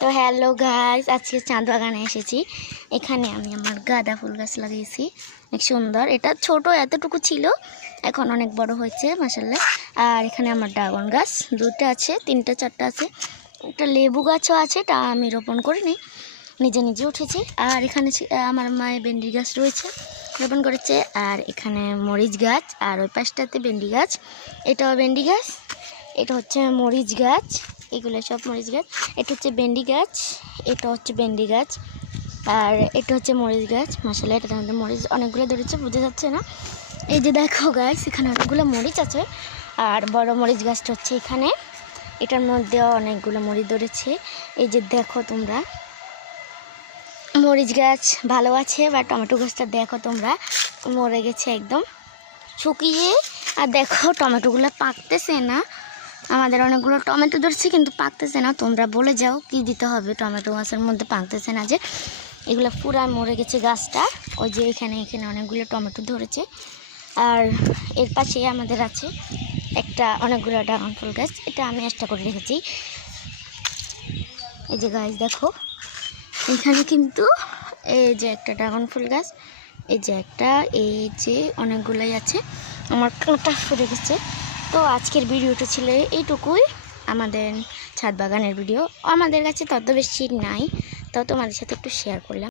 তো hello guys, আজকে চাঁদ বাগানে এসেছি। এখানে আমি আমার গাঁদা ফুল গাছ লাগিয়েছি, অনেক সুন্দর। এটা ছোট এতটুকু ছিল, এখন অনেক বড় হয়েছে মাশাআল্লাহ। আর এখানে আমার ড্রাগন গাছ দুটো আছে, তিনটা চারটা আছে, একটা লেবু গাছও আছে, তা আমি রোপণ করিনি, নিজে নিজে উঠেছি। আর এখানে আমার মায়ের ভেন্ডি গাছ রয়েছে, রোপণ করেছে। আর এখানে মরিচ গাছ, আর ওই পাশটাতে ভেন্ডি গাছ, এটাও ভেন্ডি গাছ, এটা হচ্ছে মরিচ গাছ, এগুলো সব মরিচ গাছ। এটা হচ্ছে ভেন্ডি গাছ, এটা হচ্ছে ভেন্ডি গাছ, আর এটা হচ্ছে মরিচ গাছ। মাশাআল্লাহ, এটার মধ্যে মরিচ অনেকগুলো ধরেছে, বোঝা যাচ্ছে না। এই যে দেখো গাছ, এখানে অনেকগুলো মরিচ আছে। আর বড় মরিচ গাছটা হচ্ছে এখানে, এটার মধ্যেও অনেকগুলো মরিচ ধরেছে। এই যে দেখো তোমরা, মরিচ গাছ ভালো আছে, বা টমেটো গাছটা দেখো তোমরা, মরে গেছে একদম শুকিয়ে। আর দেখো টমেটোগুলো পাকতেছে না, আমাদের অনেকগুলো টমেটো ধরছে কিন্তু পাকতেছে না। তোমরা বলে যাও কি দিতে হবে, টমেটো গাছের মধ্যে পাকতেছে না যে। এগুলো পুরা মরে গেছে গাছটা। ওই যে এখানে এখানে অনেকগুলো টমেটো ধরেছে। আর এর পাশে আমাদের আছে একটা অনেকগুলো ড্রাগন ফুল গাছ, এটা আমি এক্সট্রা করে রেখেছি। এই যে গাছ দেখো, এখানে কিন্তু এই যে একটা ড্রাগন ফুল গাছ, এই যে একটা, এই যে অনেকগুলোই আছে, আমার কাঁটা ফুটে গেছে। তো আজকের ভিডিওটা ছিল এইটুকুই, আমাদের ছাদ বাগানের ভিডিও। আমাদের কাছে তত বেশি নাই, তো তোমাদের সাথে একটু শেয়ার করলাম।